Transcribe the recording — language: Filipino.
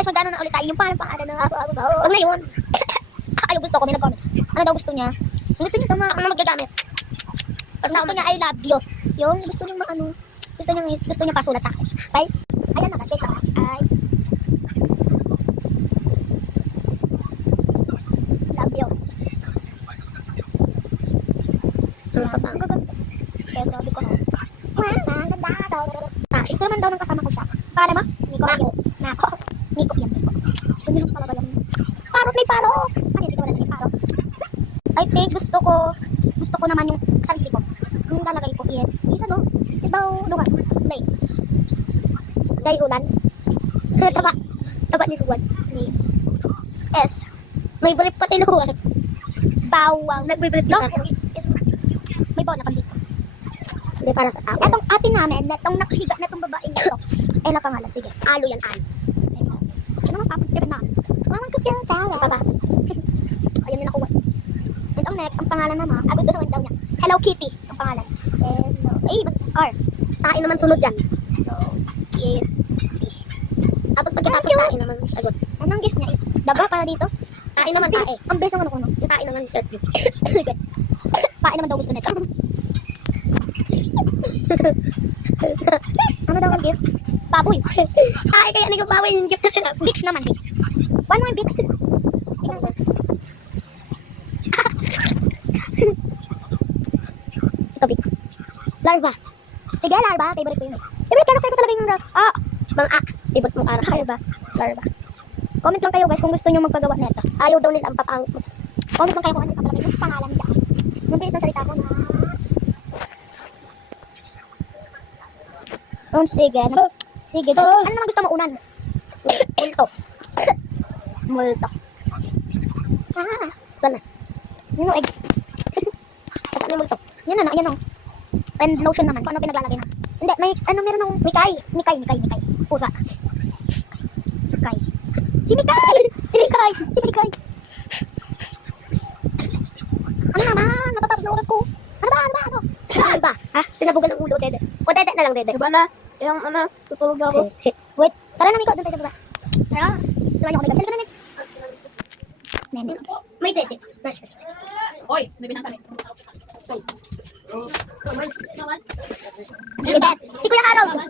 guys, magkano na ulit tayo. Yung parang pangalan ng aso-aso daw. Huwag na yun. Ayaw gusto ko, may nag-comment. Ano daw gusto niya? Yung gusto niya tama, ako na magagamit. Pero gusto niya I love you. Yung gusto niya maano. Gusto niya pasulat sa akin. Bye. Ayan na, wait lang. Ay. Love you. Ang gaganda. Kaya grabe ko. Gusto naman daw ng kasama ko siya. Para ma? Nako. Niko yan, Niko. Tumilong pala ba yan? Parot, may parot. Ano, dito wala na may parot. I think gusto ko naman yung sarili ko. Yung lalagay ko is ano? Is daw luwan. Play. Jay Rulan. Taba ni Luwan. S. May brief pati Luwan. Bawang. Nagbibrief na ako. May bawang na pang dito. Hindi para sa tao. Etong atin namin, netong nakahiga na itong babaeng ito. Eh, na pangalan. Sige. Alo yan, Alo. Ano naman papagkira na? Maman ko kaya tawa. Ayan yung nakuha. And ang next, ang pangalan naman, gusto naman daw niya. Hello Kitty, ang pangalan. Hello. R. Tain naman sunod dyan. Hello Kitty. Tapos pagkatapos tain naman sagot. Anong gift niya is, daba para dito? Tain naman tae. Ang best ng ano ko no? Yung tain naman shirt view. Pae naman daw gusto nito. Ano daw ang gift? Baboy. Ay, kaya nag baboy yung gift na Bix naman, Bix. Paano yung Bix? Ito, Bix. Larva. Sige, larva. Favorite ko yun eh. Favorite character ko talaga yung larva. Mga favorite mong character. Larva. Comment lang kayo guys kung gusto nyo magpagawa nito. Ayaw daw nila ang papang. Comment lang kayo kung ano yung pangalan nila. Nung bilis ng salita ko na. Sige. Sige. Ano naman gusto mo unan? Multo. Multo. Wala. Yun o, egg. Ano yung multo? Yan na, yan o. And lotion naman, kung ano pinaglalagay na. Hindi, may, meron ng Mikay. Pusa. Mikay. Si Mikay. Ano naman? Natatapos na oras ko. Ano ba? Ha? Tinabugan ng ulo, Dede. O, Dede na lang, Dede. Diba na? Yung tutulog na ako. Wait, tara na, Miko. Doon tayo sa baba. Tara. Tuloy ako, Miko. Sino ka na, Nene? May Dede. Oy, may binang kami. Si Kuya Harold.